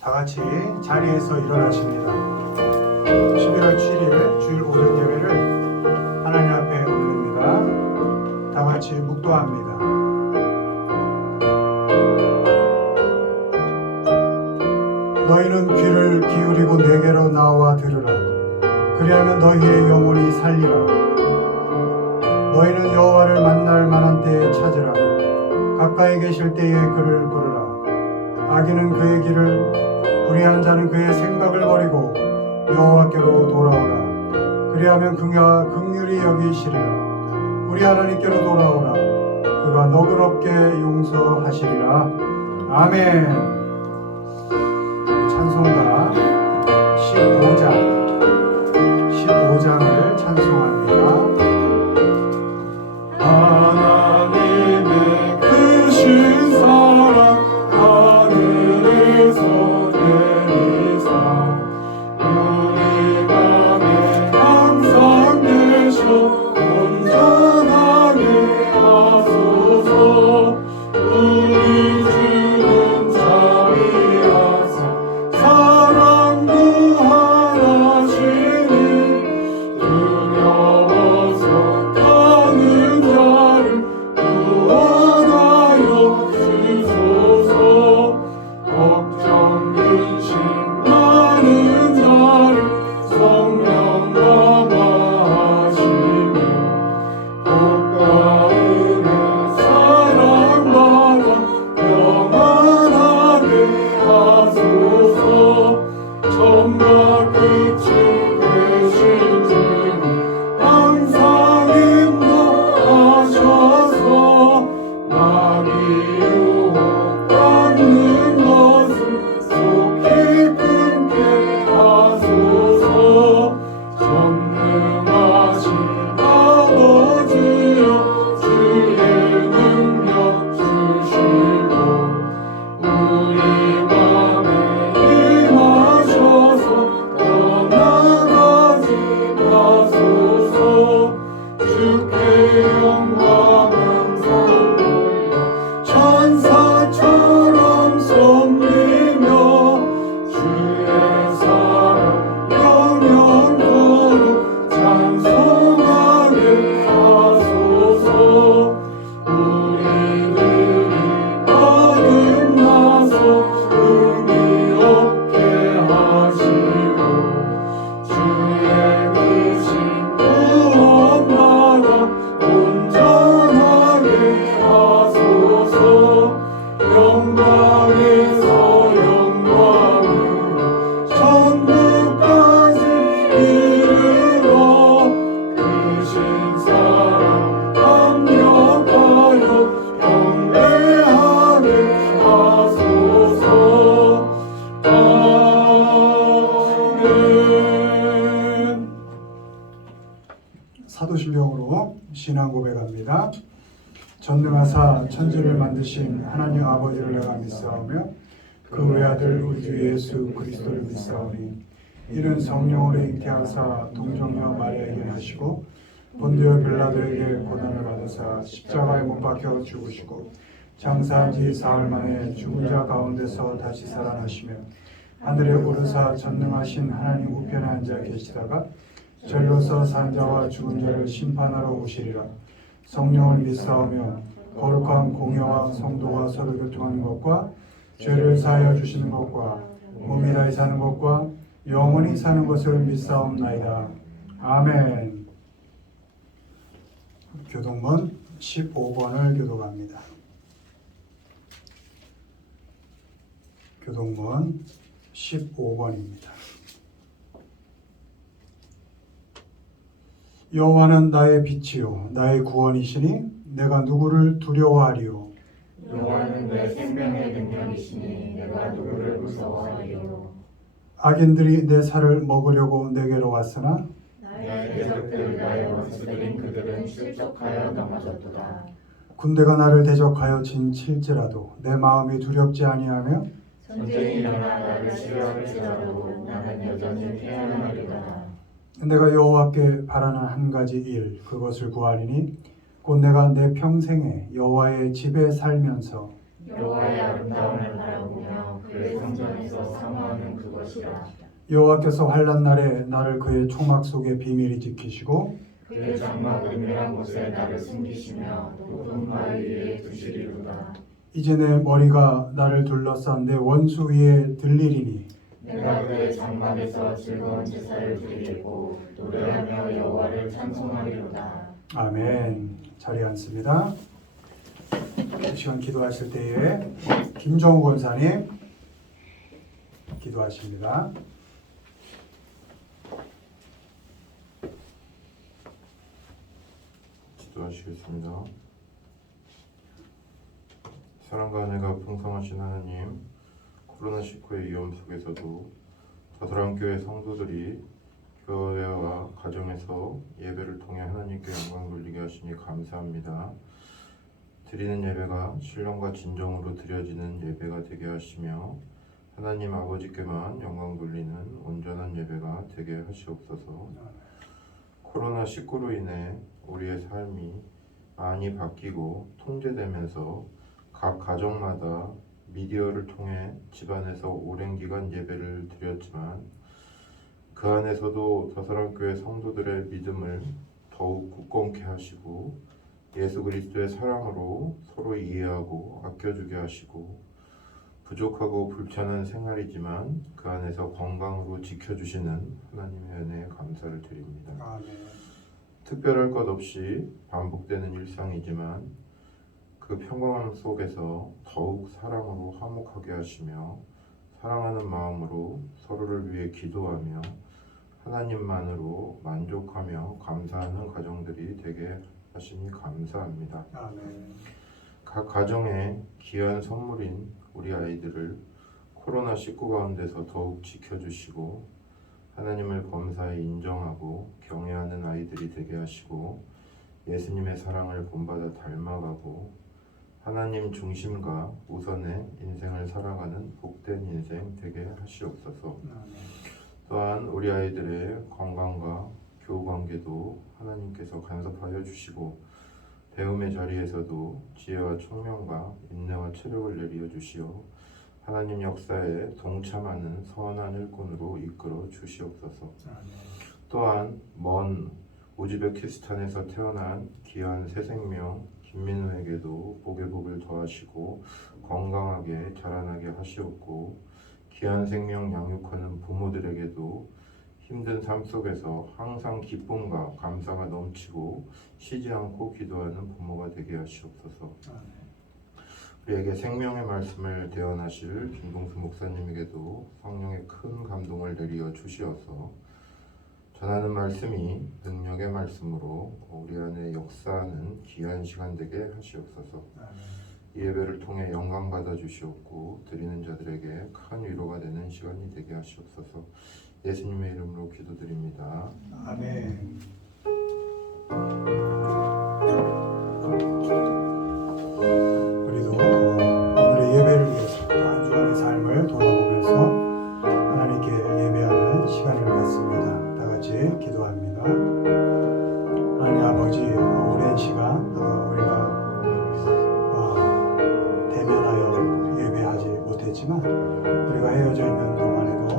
다 같이 자리에서 일어나십니다. 11월 7일 주일 오전 예배를 하나님 앞에 올립니다. 다 같이 묵도합니다. 너희는 귀를 기울이고 내게로 나와 들으라. 그리하면 너희의 영혼이 살리라. 너희는 여호와를 만날 만한 때에 찾으라. 가까이 계실 때에 그를 부르라. 악인은 그의 길을, 불의한 자는 그의 생각을 버리고 여호와께로 돌아오라. 그리하면 그가 긍휼히 여기시리라. 우리 하나님께로 돌아오라. 그가 너그럽게 용서하시리라. 아멘. 찬송가 15장을 찬송합니다. 하나님의 크신 사랑 하늘에서 내리사 우리 맘에 항상 계셔 온전하게 하소서. 우리 주는 자비하사 사랑 구하시니 두려워서 타는 자를 구원하여 주소서. 걱정 근심 많은 자를 성령과 마시며 복과 은혜 사랑받아 평안하게 하소서. 처음과 끝이 되신 주는 항상 인도하셔서 마귀 유혹받는 것을 속히 끊게 하소서. 전능하신 아버지여 주의 능력 주시고 우리 맘에 임하셔서 떠나가지 마소서. 주께 영광 항상 돌려 천사처럼 섬기며 주의 사랑 영영토록 찬송하게 하소서. 우리들이 거듭나서 의미 없게 하시고 주의 크신 구원마다 온전하게 하소서. 영광에서 영광으로 천국까지 이르러 크신 사랑 합력하여 경배하게 하소서. 아멘. 사도신경으로 신앙 고백합니다. 전능하사 천지를 만드신 하나님 아버지를 내가 믿사오며 그 외아들 우리 주 예수 그리스도를 믿사오니 이는 성령으로 잉태하사 동정녀 마리아에게 하시고 본디오 빌라도에게 고난을 받으사 십자가에 못 박혀 죽으시고 장사한 지 사흘 만에 죽은 자 가운데서 다시 살아나시며 하늘에 오르사 전능하신 하나님 우편에 앉아 계시다가 절로서 산 자와 죽은 자를 심판하러 오시리라. 성령을 믿사오며 거룩한 공회와 성도가 서로 교통하는 것과 죄를 사하여 주시는 것과 몸이 다시 사는 것과 영원히 사는 것을 믿사옵나이다. 아멘. 교동문 15번을 교독합니다. 교동문 15번입니다. 여호와는 나의 빛이요 나의 구원이시니 내가 누구를 두려워하리요. 여호와는 내 생명의 능력이시니 내가 누구를 무서워하리요. 악인들이 내 살을 먹으려고 내게로 왔으나 나의 대적들 나의 원수들인 그들은 실족하여 넘어졌도다. 군대가 나를 대적하여 진칠지라도 내 마음이 두렵지 아니하며 전쟁이 일어나 나를 싫어할지라도 나는 여전히 태어나리로다. 내가 여호와께 바라는 한 가지 일 그것을 구하리니 곧 내가 내 평생에 여호와의 집에 살면서 여호와의 아름다움을 바라보며 그의 성전에서 사모하는 그것이라. 여호와께서 환난 날에 나를 그의 총막 속에 비밀히 지키시고 그의 장막 은밀한 곳에 나를 숨기시며 높은 바위 위에 두시리로다. 이제 내 머리가 나를 둘러싼 내 원수 위에 들리리니 내가 그의 장막에서 즐거운 제사를 드리겠고 노래하며 여호와를 찬송하리로다. 아멘. 자리에 앉습니다. 이 시간 기도하실 때에 김정우 권사님 기도하십니다. 기도하시겠습니다. 사랑과 은혜가 풍성하신 하나님, 코로나19의 위험 속에서도 더사랑교회 성도들이 교회와 가정에서 예배를 통해 하나님께 영광 돌리게 하시니 감사합니다. 드리는 예배가 신령과 진정으로 드려지는 예배가 되게 하시며 하나님 아버지께만 영광 돌리는 온전한 예배가 되게 하시옵소서. 코로나19로 인해 우리의 삶이 많이 바뀌고 통제되면서 각 가정마다 미디어를 통해 집안에서 오랜 기간 예배를 드렸지만 그 안에서도 더사랑교회 성도들의 믿음을 더욱 굳건케 하시고 예수 그리스도의 사랑으로 서로 이해하고 아껴주게 하시고 부족하고 불편한 생활이지만 그 안에서 건강으로 지켜주시는 하나님의 은혜에 감사를 드립니다. 아멘. 특별할 것 없이 반복되는 일상이지만 그 평범함 속에서 더욱 사랑으로 화목하게 하시며 사랑하는 마음으로 서로를 위해 기도하며 하나님만으로 만족하며 감사하는 가정들이 되게 하시니 감사합니다. 아멘. 각 가정의 귀한 선물인 우리 아이들을 코로나19 가운데서 더욱 지켜주시고 하나님을 범사에 인정하고 경외하는 아이들이 되게 하시고 예수님의 사랑을 본받아 닮아가고 하나님 중심과 우선의 인생을 살아가는 복된 인생 되게 하시옵소서. 또한 우리 아이들의 건강과 교우 관계도 하나님께서 간섭하여 주시고 배움의 자리에서도 지혜와 총명과 인내와 체력을 내리어 주시어 하나님 역사에 동참하는 선한 일꾼으로 이끌어 주시옵소서. 또한 먼 우즈베키스탄에서 태어난 귀한 새 생명 김민우에게도 복의 복을 더하시고 건강하게 자라나게 하시옵고 귀한 생명 양육하는 부모들에게도 힘든 삶 속에서 항상 기쁨과 감사가 넘치고 쉬지 않고 기도하는 부모가 되게 하시옵소서. 우리에게 생명의 말씀을 대언하실 김동수 목사님에게도 성령의 큰 감동을 내리어 주시어서 전하는 말씀이 능력의 말씀으로 우리 안에 역사하는 귀한 시간 되게 하시옵소서. 이 예배를 통해 영광 받아 주시옵고 드리는 자들에게 큰 위로가 되는 시간이 되게 하시옵소서. 예수님의 이름으로 기도드립니다. 아멘. 우리도 오늘의 예배를 위해서 또 한 주간의 삶을 돌아보면서 하나님께 예배하는 시간을 갖습니다. 다 같이 기도합니다. 하나님 아버지, 오랜 시간 우리가 대면하여 예배하지 못했지만 우리가 헤어져 있는 동안에도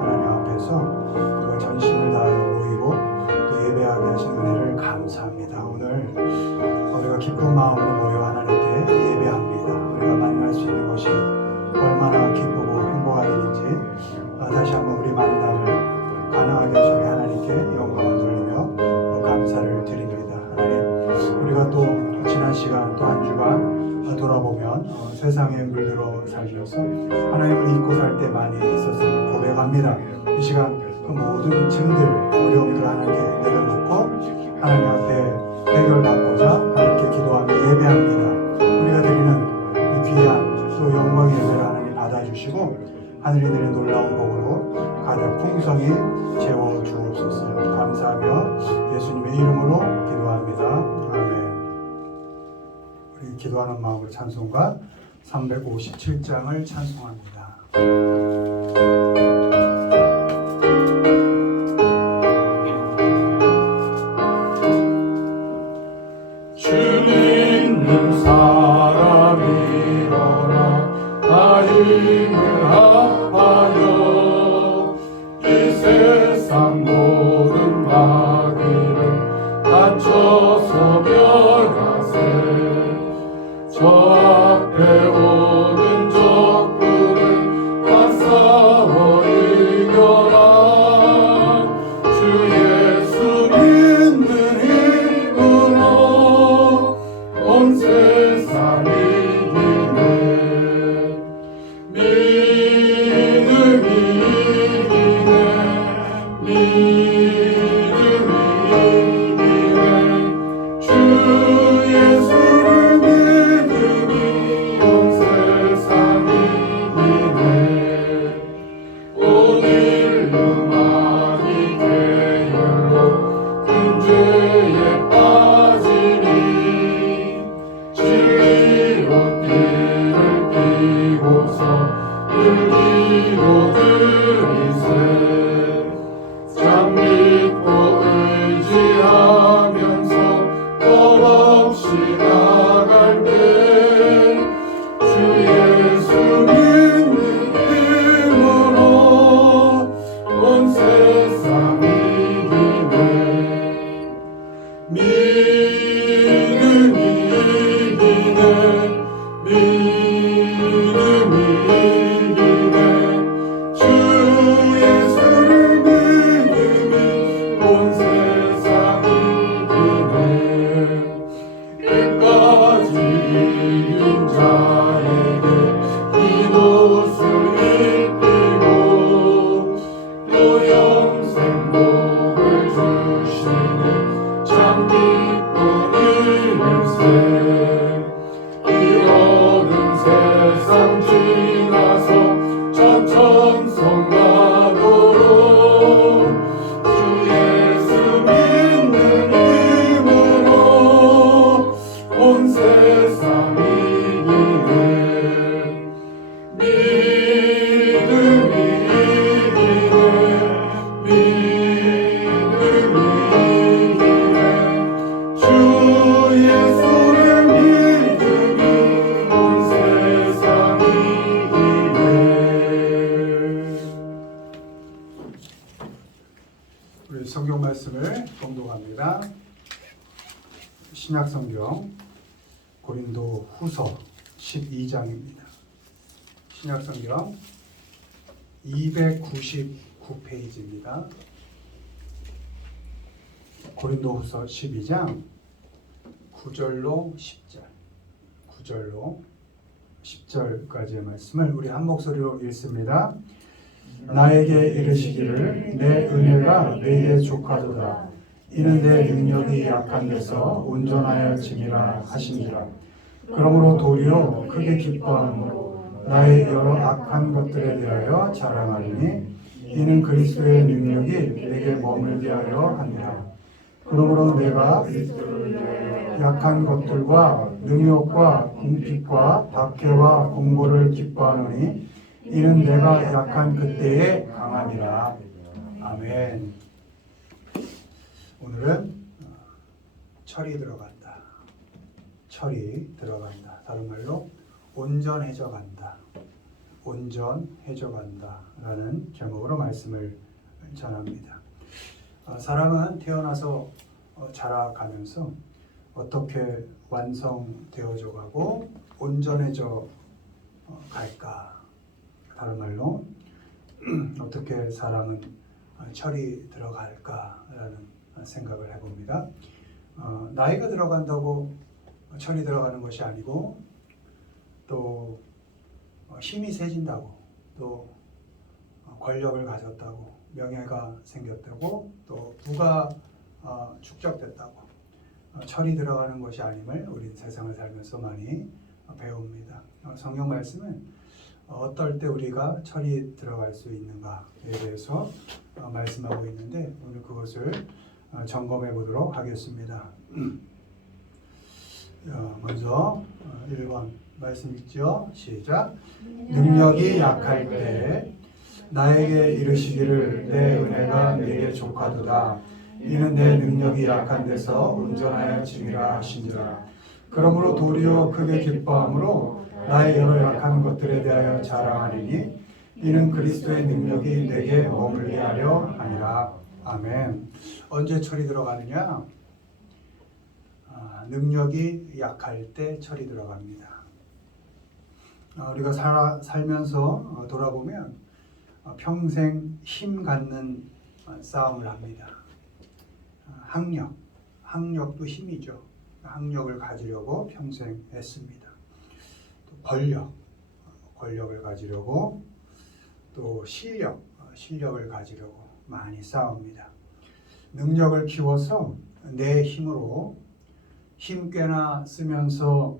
하나님 앞에서 우리가 전심을 다하여 모이고 또 예배하게 하신 은혜를 감사합니다. 오늘 우리가 기쁜 마음으로 모여 하나님께 예배합니다. 우리가 만날 수 있는 것이 얼마나 기쁘고 행복한 일인지 다시 한번 우리 만남을 가능하게 하신 우리 하나님께 영광을 돌리며 감사를 드립니다. 하나님, 우리가 또 지난 시간 또 한 주간 돌아보면 세상에 물들어 살면서 하나님을 잊고 살 때 많이 있었음을 고백합니다. 이 시간 그 모든 짐들, 어려움들 하나님께 내려놓고 하나님 앞에 해결받고자 하나님께 기도하며 예배합니다. 우리가 드리는 이 귀한 또 영광의 예배를 하나님 받아주시고 하늘이 내린 놀라운 복으로 가득 풍성히 채워 주옵소서. 감사하며 예수님의 이름으로 기도합니다. 아멘. 우리 기도하는 마음으로 찬송가 357장을 찬송합니다. 주님 있는 사람이 일어나 나 힘을 성경 말씀을 봉독합니다. 신약 성경 고린도 후서 12장입니다. 신약 성경 299페이지입니다. 고린도 후서 12장 9절로 10절, 9절로 10절까지의 말씀을 우리 한 목소리로 읽습니다. 나에게 이르시기를 내 은혜가 내게 족하도다. 이는 내 능력이 약한 데서 온전하여 지니라 하시니라. 그러므로 도리어 크게 기뻐함으로 나의 여러 악한 것들에 대하여 자랑하리니 이는 그리스도의 능력이 내게 머물게 하려 함이라. 그러므로 내가 약한 것들과 능욕과 궁핍과 박해와 공고를 기뻐하노니 이는 내가 약한 그때에 강함이라. 아멘. 오늘은 철이 들어간다. 철이 들어간다. 다른 말로 온전해져 간다. 온전해져 간다. 라는 제목으로 말씀을 전합니다. 사람은 태어나서 자라가면서 어떻게 완성되어져 가고 온전해져 갈까? 다른 말로 어떻게 사람은 철이 들어갈까라는 생각을 해봅니다. 나이가 들어간다고 철이 들어가는 것이 아니고 또 힘이 세진다고 또 권력을 가졌다고 명예가 생겼다고 또 부가 축적됐다고 철이 들어가는 것이 아님을 우린 세상을 살면서 많이 배웁니다. 성경 말씀은 어떨 때 우리가 철이 들어갈 수 있는가에 대해서 말씀하고 있는데 오늘 그것을 점검해 보도록 하겠습니다. 먼저 1번 말씀 읽죠. 시작. 능력이 약할 때 나에게 이르시기를 내 은혜가 내게 족하도다. 이는 내 능력이 약한 데서 온전하여 지니라 하시니라. 그러므로 도리어 크게 기뻐함으로 나의 여러 약한 것들에 대하여 자랑하리니 이는 그리스도의 능력이 내게 머물게 하려 함이라. 아멘. 언제 철이 들어가느냐? 능력이 약할 때 철이 들어갑니다. 우리가 살면서 돌아보면 평생 힘 갖는 싸움을 합니다. 학력도 힘이죠. 학력을 가지려고 평생 애씁니다. 또 권력을 가지려고 또 실력을 가지려고 많이 싸웁니다. 능력을 키워서 내 힘으로 힘 꽤나 쓰면서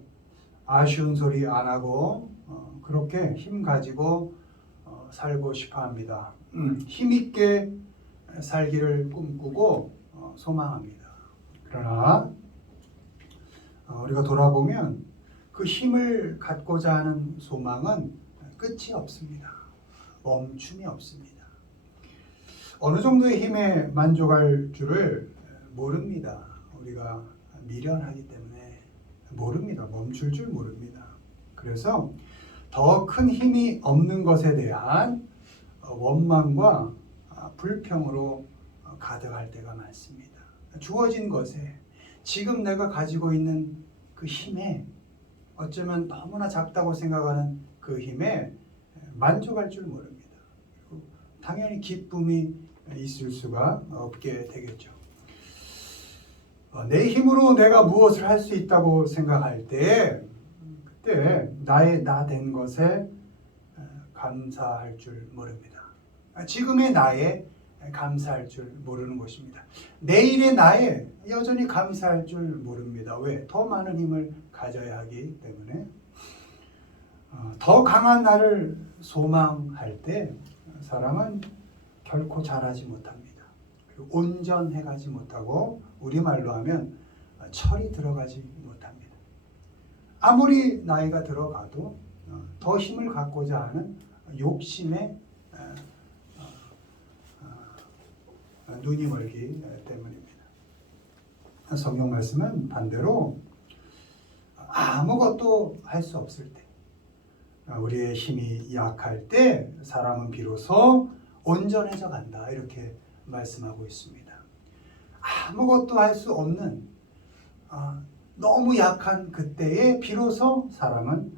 아쉬운 소리 안 하고 그렇게 힘 가지고 살고 싶어 합니다. 힘있게 살기를 꿈꾸고 소망합니다. 그러나 우리가 돌아보면 그 힘을 갖고자 하는 소망은 끝이 없습니다. 멈춤이 없습니다. 어느 정도의 힘에 만족할 줄을 모릅니다. 우리가 미련하기 때문에 모릅니다. 멈출 줄 모릅니다. 그래서 더 큰 힘이 없는 것에 대한 원망과 불평으로 가득할 때가 많습니다. 주어진 것에 지금 내가 가지고 있는 그 힘에 어쩌면 너무나 작다고 생각하는 그 힘에 만족할 줄 모릅니다. 당연히 기쁨이 있을 수가 없게 되겠죠. 내 힘으로 내가 무엇을 할 수 있다고 생각할 때 그때 나 된 것에 감사할 줄 모릅니다. 지금의 나에 감사할 줄 모르는 것입니다. 내일의 나에 여전히 감사할 줄 모릅니다. 왜? 더 많은 힘을 가져야 하기 때문에. 더 강한 나를 소망할 때 사람은 결코 잘하지 못합니다. 그리고 온전해가지 못하고 우리말로 하면 철이 들어가지 못합니다. 아무리 나이가 들어가도 더 힘을 갖고자 하는 욕심에 눈이 멀기 때문입니다. 성경 말씀은 반대로 아무것도 할 수 없을 때 우리의 힘이 약할 때 사람은 비로소 온전해져 간다 이렇게 말씀하고 있습니다. 아무것도 할 수 없는 너무 약한 그때에 비로소 사람은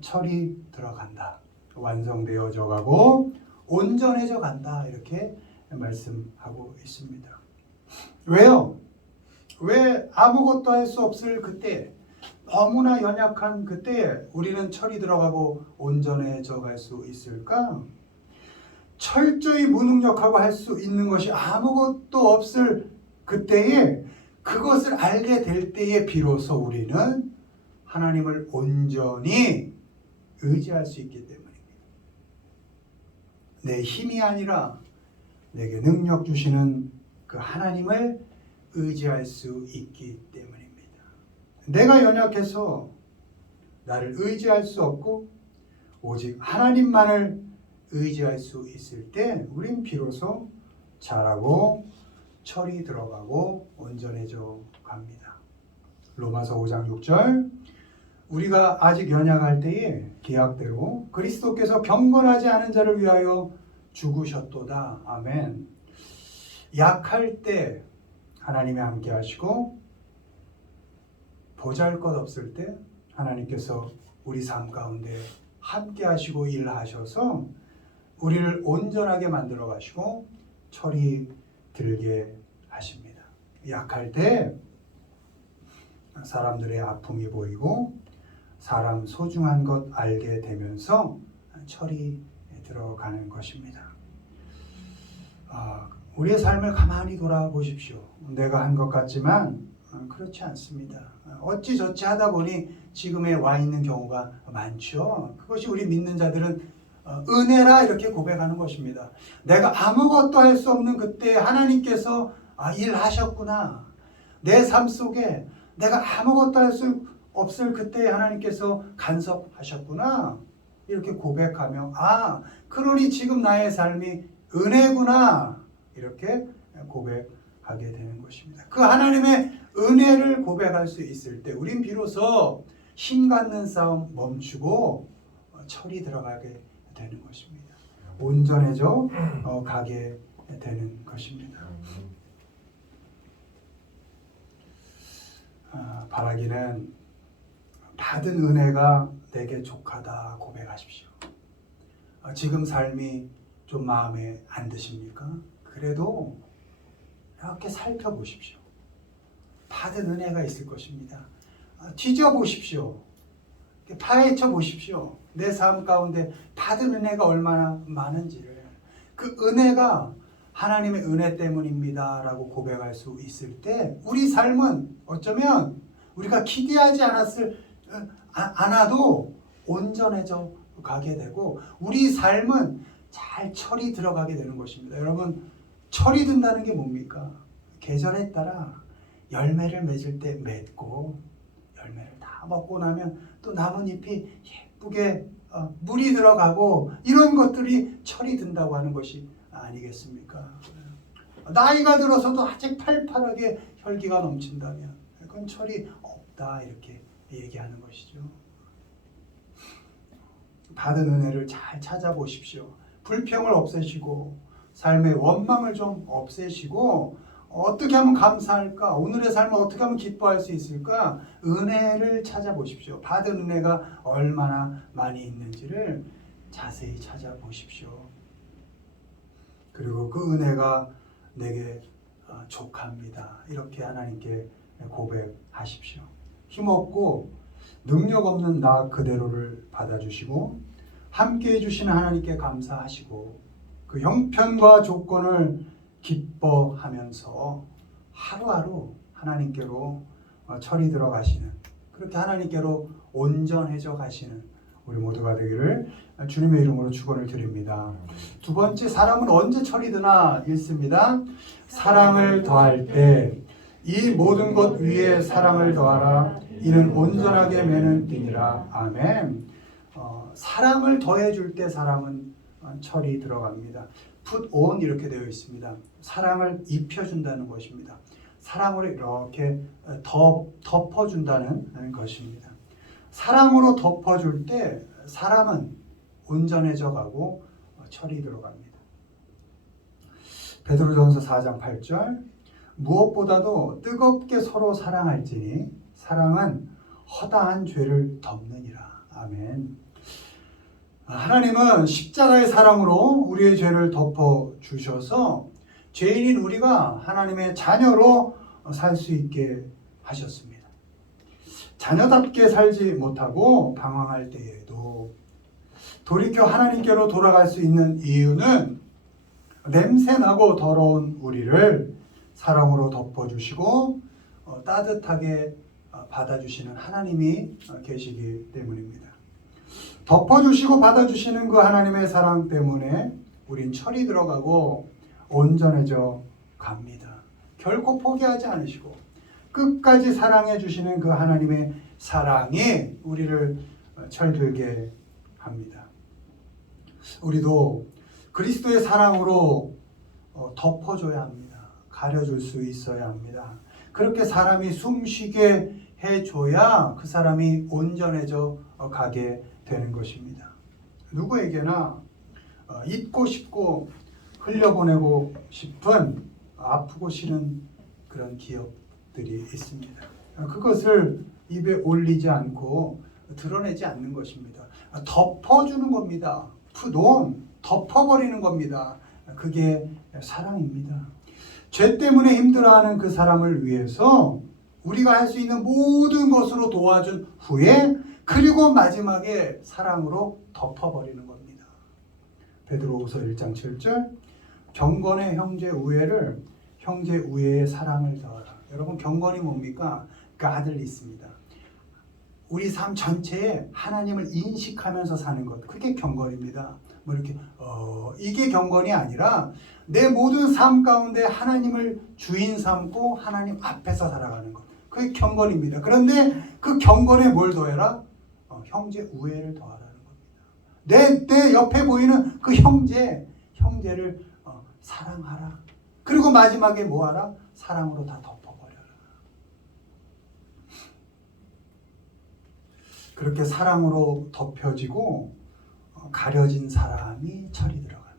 철이 들어간다. 완성되어져 가고 온전해져 간다. 이렇게 말씀하고 있습니다. 왜요? 왜 아무것도 할 수 없을 그때, 너무나 연약한 그때에 우리는 철이 들어가고 온전해져 갈 수 있을까? 철저히 무능력하고 할 수 있는 것이 아무것도 없을 그때에, 그것을 알게 될 때에 비로소 우리는 하나님을 온전히 의지할 수 있기 때문입니다. 내 힘이 아니라 내게 능력 주시는 그 하나님을 의지할 수 있기 때문입니다. 내가 연약해서 나를 의지할 수 없고 오직 하나님만을 의지할 수 있을 때 우린 비로소 잘하고 철이 들어가고 온전해져 갑니다. 로마서 5장 6절, 우리가 아직 연약할 때에 계약대로 그리스도께서 경건하지 않은 자를 위하여 죽으셨도다. 아멘. 약할 때 하나님이 함께 하시고 보잘것없을 때 하나님께서 우리 삶 가운데 함께 하시고 일하셔서 우리를 온전하게 만들어 가시고 철이 들게 하십니다. 약할 때 사람들의 아픔이 보이고 사람 소중한 것 알게 되면서 철이 들어가는 것입니다. 우리의 삶을 가만히 돌아보십시오. 내가 한 것 같지만 그렇지 않습니다. 어찌저찌 하다 보니 지금에 와 있는 경우가 많죠. 그것이 우리 믿는 자들은 은혜라 이렇게 고백하는 것입니다. 내가 아무것도 할 수 없는 그때 하나님께서 일하셨구나. 내 삶 속에 내가 아무것도 할 수 없을 그때 하나님께서 간섭하셨구나. 이렇게 고백하며 그러니 지금 나의 삶이 은혜구나. 이렇게 고백하게 되는 것입니다. 그 하나님의 은혜를 고백할 수 있을 때 우린 비로소 힘 갖는 싸움 멈추고 철이 들어가게 되는 것입니다. 온전해져 가게 되는 것입니다. 바라기는 받은 은혜가 내게 족하다 고백하십시오. 지금 삶이 좀 마음에 안 드십니까? 그래도 이렇게 살펴보십시오. 받은 은혜가 있을 것입니다. 뒤져보십시오. 파헤쳐 보십시오. 내 삶 가운데 받은 은혜가 얼마나 많은지를. 그 은혜가 하나님의 은혜 때문입니다 라고 고백할 수 있을 때 우리 삶은 어쩌면 우리가 기대하지 않아도 온전해져 가게 되고 우리 삶은 잘 철이 들어가게 되는 것입니다. 여러분, 철이 든다는 게 뭡니까? 계절에 따라 열매를 맺을 때 맺고 열매를 다 먹고 나면 또 나뭇잎이 예쁘게 물이 들어가고 이런 것들이 철이 든다고 하는 것이 아니겠습니까? 나이가 들어서도 아직 팔팔하게 혈기가 넘친다면 그건 철이 없다 이렇게 얘기하는 것이죠. 받은 은혜를 잘 찾아보십시오. 불평을 없애시고 삶의 원망을 좀 없애시고 어떻게 하면 감사할까? 오늘의 삶을 어떻게 하면 기뻐할 수 있을까? 은혜를 찾아보십시오. 받은 은혜가 얼마나 많이 있는지를 자세히 찾아보십시오. 그리고 그 은혜가 내게 족합니다. 이렇게 하나님께 고백하십시오. 힘없고 능력 없는 나 그대로를 받아주시고 함께해 주시는 하나님께 감사하시고 그 형편과 조건을 기뻐하면서 하루하루 하나님께로 철이 들어가시는 그렇게 하나님께로 온전해져 가시는 우리 모두가 되기를 주님의 이름으로 축원을 드립니다. 두 번째, 사람은 언제 철이 드나 읽습니다. 사랑을 더할 때 이 모든 것 위에 사랑을 더하라. 이는 온전하게 매는 띠니라. 아멘. 사랑을 더해줄 때 사람은 철이 들어갑니다. put on 이렇게 되어 있습니다. 사랑을 입혀준다는 것입니다. 사랑으로 이렇게 덮어준다는 것입니다. 사랑으로 덮어줄 때 사람은 온전해져 가고 철이 들어갑니다. 베드로전서 4장 8절 무엇보다도 뜨겁게 서로 사랑할지니 사랑은 허다한 죄를 덮느니라. 아멘. 하나님은 십자가의 사랑으로 우리의 죄를 덮어주셔서 죄인인 우리가 하나님의 자녀로 살 수 있게 하셨습니다. 자녀답게 살지 못하고 방황할 때에도 돌이켜 하나님께로 돌아갈 수 있는 이유는 냄새나고 더러운 우리를 사랑으로 덮어주시고 따뜻하게 받아주시는 하나님이 계시기 때문입니다. 덮어주시고 받아주시는 그 하나님의 사랑 때문에 우린 철이 들어가고 온전해져 갑니다. 결코 포기하지 않으시고 끝까지 사랑해 주시는 그 하나님의 사랑이 우리를 철들게 합니다. 우리도 그리스도의 사랑으로 덮어줘야 합니다. 가려줄 수 있어야 합니다. 그렇게 사람이 숨쉬게 해줘야 그 사람이 온전해져 가게 되는 것입니다. 누구에게나 잊고 싶고 흘려보내고 싶은 아프고 싫은 그런 기억들이 있습니다. 그것을 입에 올리지 않고 드러내지 않는 것입니다. 덮어주는 겁니다. 덮어버리는 겁니다. 그게 사랑입니다. 죄 때문에 힘들어하는 그 사람을 위해서 우리가 할 수 있는 모든 것으로 도와준 후에 그리고 마지막에 사랑으로 덮어버리는 겁니다. 베드로후서 1장 7절 경건의 형제 우애를 형제 우애의 사랑을 더하라. 여러분 경건이 뭡니까? Godly 있습니다. 우리 삶 전체에 하나님을 인식하면서 사는 것, 그게 경건입니다. 뭐 이렇게 이게 경건이 아니라 내 모든 삶 가운데 하나님을 주인 삼고 하나님 앞에서 살아가는 것, 그게 경건입니다. 그런데 그 경건에 뭘 더해라? 형제 우애를 더하라는 겁니다. 내 옆에 보이는 그 형제를 사랑하라. 그리고 마지막에 뭐 하라? 사랑으로 다 덮어버려라. 그렇게 사랑으로 덮여지고 가려진 사람이 철이 들어갑니다.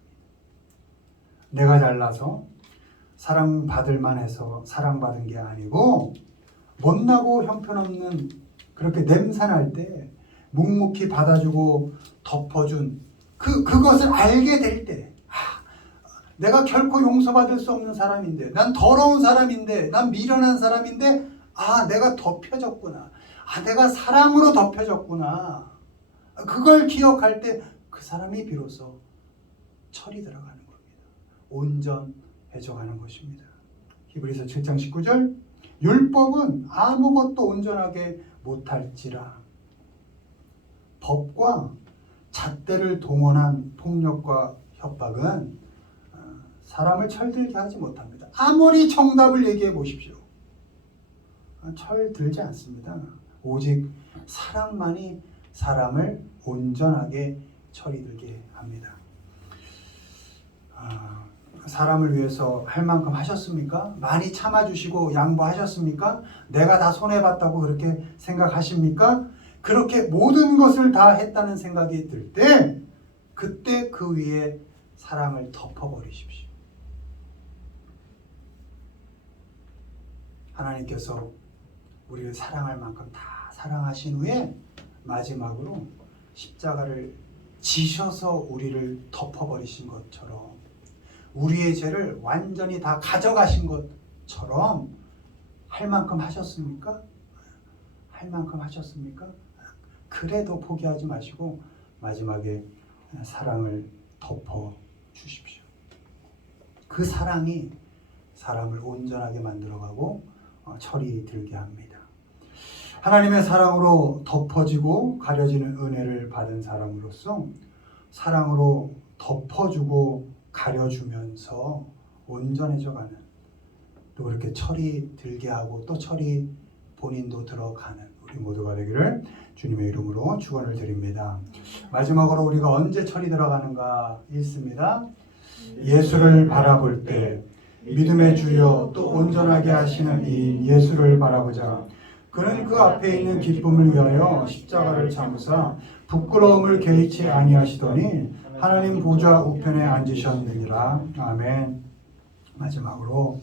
내가 잘나서 사랑받을 만해서 사랑받은 게 아니고 못나고 형편없는 그렇게 냄새날 때 묵묵히 받아주고 덮어준 그것을 알게 될 때 내가 결코 용서받을 수 없는 사람인데 난 더러운 사람인데 난 미련한 사람인데 내가 덮여졌구나. 내가 사랑으로 덮여졌구나. 그걸 기억할 때 그 사람이 비로소 철이 들어가는 겁니다. 온전해져 가는 것입니다. 히브리서 7장 19절 율법은 아무것도 온전하게 못할지라 법과 잣대를 동원한 폭력과 협박은 사람을 철들게 하지 못합니다. 아무리 정답을 얘기해 보십시오. 철들지 않습니다. 오직 사랑만이 사람을 온전하게 철이 들게 합니다. 사람을 위해서 할 만큼 하셨습니까? 많이 참아주시고 양보하셨습니까? 내가 다 손해봤다고 그렇게 생각하십니까? 그렇게 모든 것을 다 했다는 생각이 들 때 그때 그 위에 사랑을 덮어버리십시오. 하나님께서 우리를 사랑할 만큼 다 사랑하신 후에 마지막으로 십자가를 지셔서 우리를 덮어버리신 것처럼 우리의 죄를 완전히 다 가져가신 것처럼 할 만큼 하셨습니까? 할 만큼 하셨습니까? 그래도 포기하지 마시고 마지막에 사랑을 덮어주십시오. 그 사랑이 사람을 온전하게 만들어가고 철이 들게 합니다. 하나님의 사랑으로 덮어지고 가려지는 은혜를 받은 사람으로서 사랑으로 덮어주고 가려주면서 온전해져가는 또 그렇게 철이 들게 하고 또 철이 본인도 들어가는 우리 모두가 되기를 주님의 이름으로 축원을 드립니다. 마지막으로 우리가 언제 철이 들어가는가 읽습니다. 예수를 바라볼 때 믿음의 주여 또 온전하게 하시는 이 예수를 바라보자. 그는 그 앞에 있는 기쁨을 위하여 십자가를 참으사 부끄러움을 개의치 아니하시더니 하나님 보좌 우편에 앉으셨느니라. 아멘. 마지막으로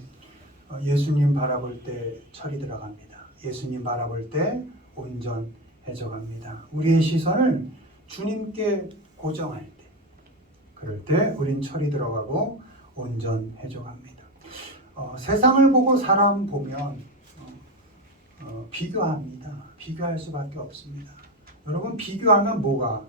예수님 바라볼 때 철이 들어갑니다. 예수님 바라볼 때 온전해져 갑니다. 우리의 시선을 주님께 고정할 때, 그럴 때 우린 철이 들어가고 온전해져 갑니다. 세상을 보고 사람 보면 비교합니다. 비교할 수밖에 없습니다. 여러분, 비교하면 뭐가?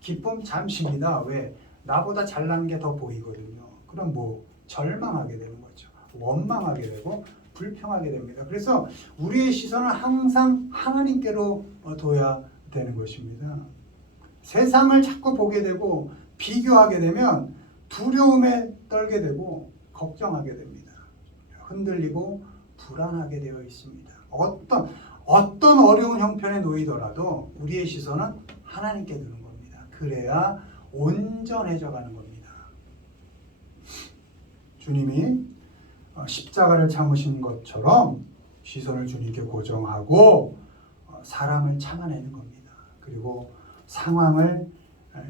기쁨 잠시입니다. 왜? 나보다 잘난 게 더 보이거든요. 그럼 뭐? 절망하게 되는 거죠. 원망하게 되고 불평하게 됩니다. 그래서 우리의 시선을 항상 하나님께로 둬야 되는 것입니다. 세상을 자꾸 보게 되고 비교하게 되면 두려움에 떨게 되고 걱정하게 됩니다. 흔들리고 불안하게 되어 있습니다. 어떤 어려운 형편에 놓이더라도 우리의 시선은 하나님께 두는 겁니다. 그래야 온전해져 가는 겁니다. 주님이 십자가를 참으신 것처럼 시선을 주님께 고정하고 사람을 참아내는 겁니다. 그리고 상황을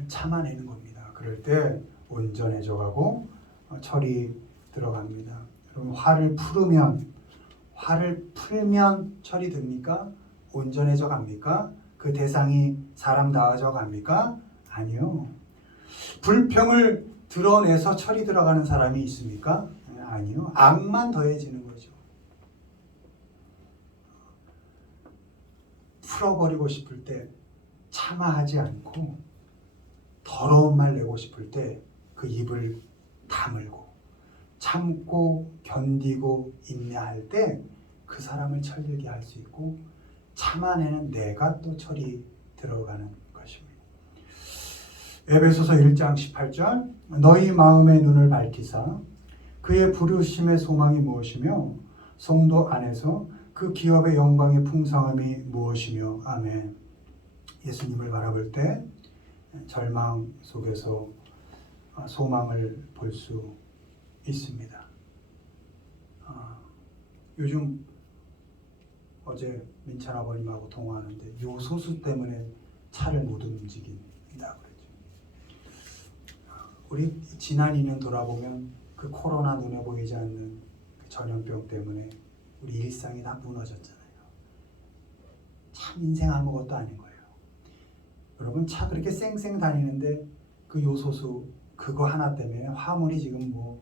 참아내는 겁니다. 그럴 때 온전해져 가고 철이 들어갑니다. 여러분, 화를 풀면 철이 듭니까? 온전해져 갑니까? 그 대상이 사람다워져 갑니까? 아니요. 불평을 드러내서 철이 들어가는 사람이 있습니까? 아니요. 악만 더해지는 거죠. 풀어버리고 싶을 때 참아하지 않고 더러운 말 내고 싶을 때 그 입을 다물고 참고 견디고 인내할 때 그 사람을 철들게 할 수 있고 참아내는 내가 또 철이 들어가는 것입니다. 에베소서 1장 18절 너희 마음의 눈을 밝히사 그의 부르심의 소망이 무엇이며 성도 안에서 그 기업의 영광의 풍성함이 무엇이며 아멘. 예수님을 바라볼 때 절망 속에서 소망을 볼 수 있습니다. 요즘 어제 민찬 아버님하고 통화하는데 요소수 때문에 차를 못 움직인다 그랬죠. 우리 지난 2년 돌아보면 그 코로나 눈에 보이지 않는 그 전염병 때문에 우리 일상이 다 무너졌잖아요. 참 인생 아무것도 아닌 거예요. 여러분, 차 그렇게 쌩쌩 다니는데 그 요소수 그거 하나 때문에 화물이 지금 뭐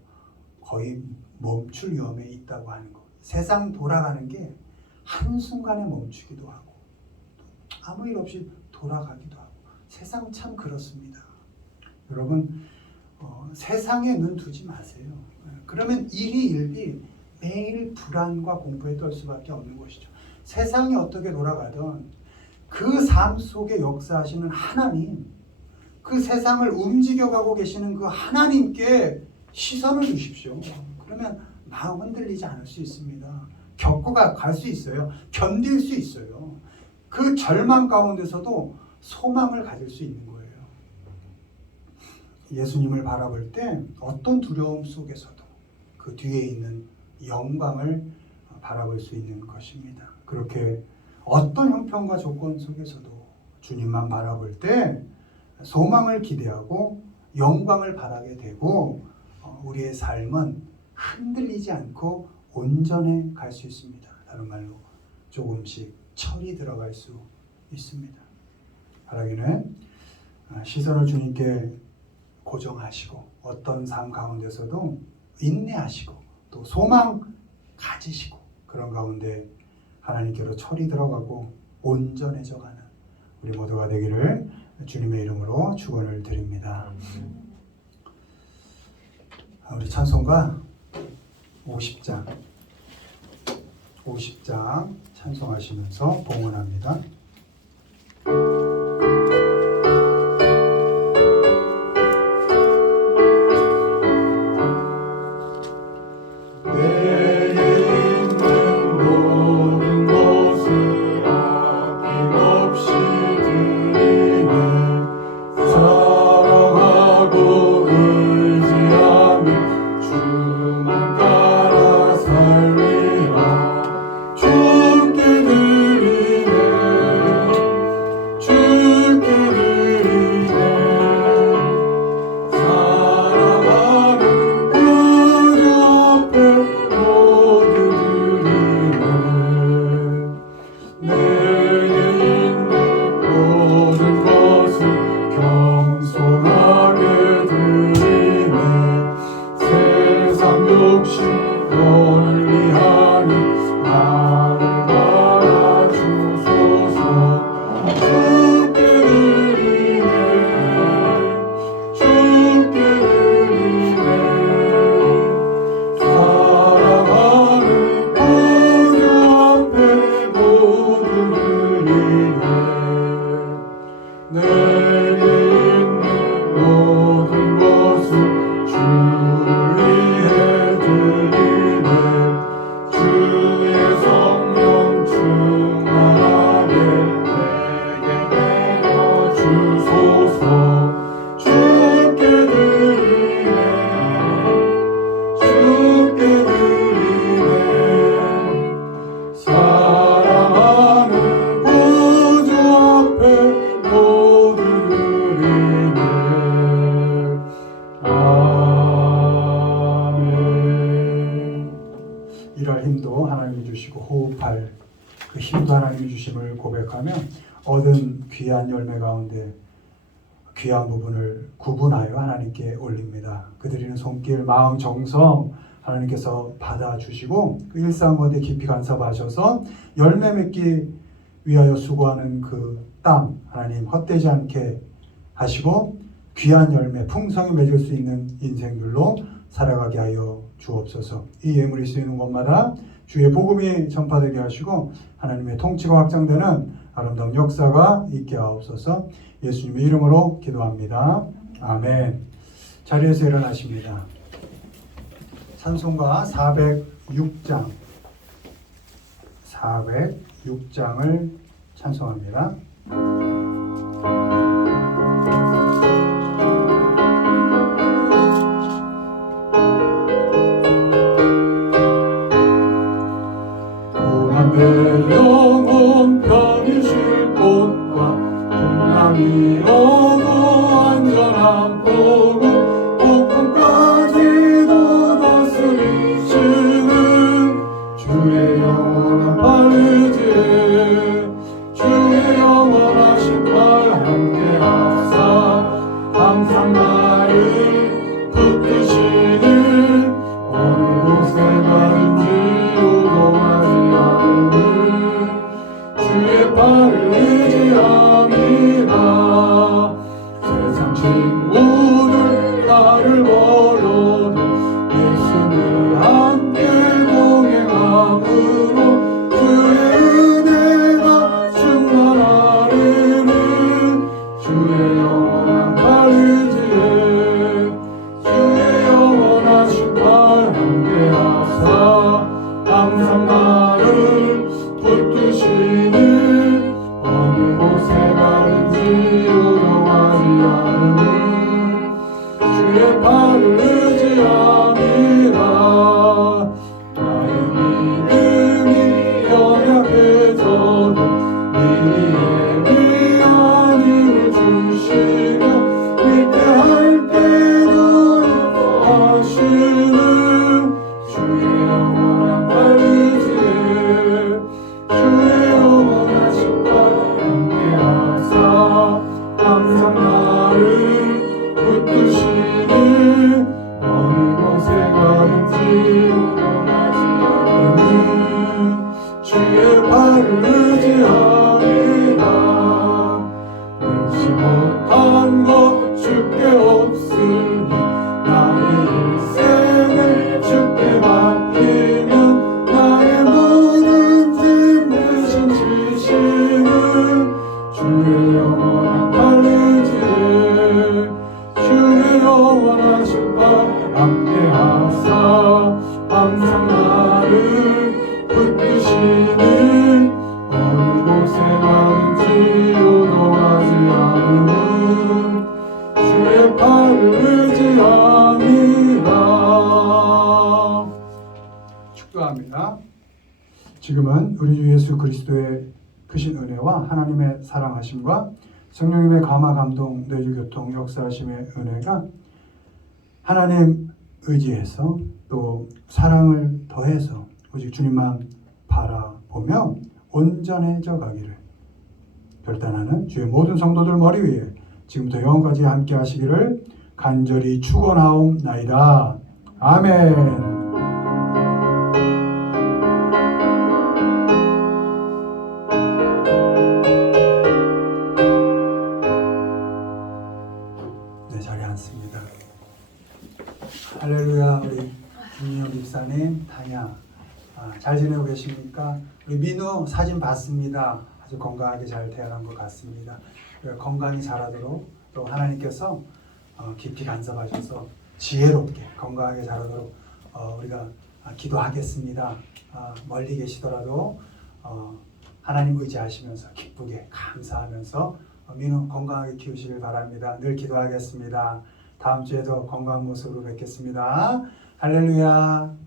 거의 멈출 위험에 있다고 하는 거. 세상 돌아가는 게 한순간에 멈추기도 하고 아무 일 없이 돌아가기도 하고 세상 참 그렇습니다. 여러분, 세상에 눈 두지 마세요. 그러면 일이 매일 불안과 공포에 떨 수밖에 없는 것이죠. 세상이 어떻게 돌아가든 그 삶 속에 역사하시는 하나님, 그 세상을 움직여가고 계시는 그 하나님께 시선을 두십시오. 그러면 마음 흔들리지 않을 수 있습니다. 겪고 갈 수 있어요. 견딜 수 있어요. 그 절망 가운데서도 소망을 가질 수 있는 거예요. 예수님을 바라볼 때 어떤 두려움 속에서도 그 뒤에 있는 영광을 바라볼 수 있는 것입니다. 그렇게 어떤 형편과 조건 속에서도 주님만 바라볼 때 소망을 기대하고 영광을 바라게 되고 우리의 삶은 흔들리지 않고 온전해 갈 수 있습니다. 다른 말로 조금씩 철이 들어갈 수 있습니다. 바라기는 시선을 주님께 고정하시고 어떤 삶 가운데서도 인내하시고 또 소망 가지시고 그런 가운데 하나님께로 철이 들어가고 온전해져 가는 우리 모두가 되기를 주님의 이름으로 축원을 드립니다. 우리 찬송가 50장 찬송하시면서 봉헌합니다. 주만 따라 살리라 주께 드리네 욕심 너를 위하니 나를 받아주소서. 주께 드리네 주께 드리네 사랑하는 구주 앞에 모두 드리네 내게 있는 모든 것을 주를 위해 드리네 주의 성령 충만하게 내게 내려주소서. 주께 드리네 주께 드리네 사랑하는 구주 앞에 모두 드리네. 아멘. 일할 힘도 하나님이 주시고 호흡할 그 힘도 하나님이 주심을 고백하며 얻은 귀한 열매 가운데 귀한 부분을 구분하여 하나님께 올립니다. 그들이는 손길, 마음, 정성 하나님께서 받아주시고 그 일상 가운데 깊이 간섭하셔서 열매 맺기 위하여 수고하는 그 땀 하나님 헛되지 않게 하시고 귀한 열매 풍성히 맺을 수 있는 인생들로 살아가게 하여 주옵소서. 이 예물이 쓰이는 곳마다 주의 복음이 전파되게 하시고 하나님의 통치가 확장되는 아름다운 역사가 있게 하옵소서. 예수님의 이름으로 기도합니다. 아멘. 자리에서 일어나십니다. 찬송가 406장을 찬송합니다. 내 영혼 편히 쉴 곳과 풍랑이 어두 안전한 포구 폭풍까지도 다스리시는 주의 영원한 발 의지에 주의 영원하신 발 함께하사 항상 나를 붙드시는 어느 곳에 가든지 요동하지 않으니 주의 발을 의지함이라. 세상 친구들 나를 버려도 예수를 함께 동행함으로 주의 은혜가 충만하리니 주의 영원한 발 의지에 주의 영원하신 발 함께하사 항상 나를 붙드시는 어느 곳에 가든지 요동하지 않으니 주의 발을 의지함이라. 나의 믿음이 연약해져도 미리에 위한 힘을 주시며 믿게 할 때도 하시는 주의 영원한 발 의지에 주의 영원하신 발 함께하사 항상 나를 붙드시는 어느 곳에 가든지 요동하지 않으니 주의 발을 의지함이라. 능치 못한 것 주께 없으니 나의 일생을 주께 맡기면 나의 모든 짐 대신 지시는 주의 영원한 발 의지에 주의 영원하신 발 함께하사 항상 나를 붙드시는 어느 곳에 가든지 요동하지 않으는 주의 발을 의지함이라. 축도합니다. 지금은 우리 주 예수 그리스도의 크신 은혜와 하나님의 사랑하심과 성령님의 감화 감동 뇌주 교통 역사하심의 은혜가 하나님 의지해서 또 사랑을 더해서 오직 주님만 바라보며 온전해져 가기를 결단하는 주의 모든 성도들 머리 위에 지금부터 영원까지 함께 하시기를 간절히 축원하옵나이다. 아멘. 우리 김민영 집사님, 다냐, 잘 지내고 계십니까? 우리 민우 사진 봤습니다. 아주 건강하게 잘 태어난 것 같습니다. 건강히 자라도록 또 하나님께서 깊이 간섭하셔서 지혜롭게 건강하게 자라도록 우리가 기도하겠습니다. 멀리 계시더라도 하나님 의지하시면서 기쁘게 감사하면서 민우 건강하게 키우시길 바랍니다. 늘 기도하겠습니다. 다음 주에도 건강한 모습으로 뵙겠습니다. 할렐루야.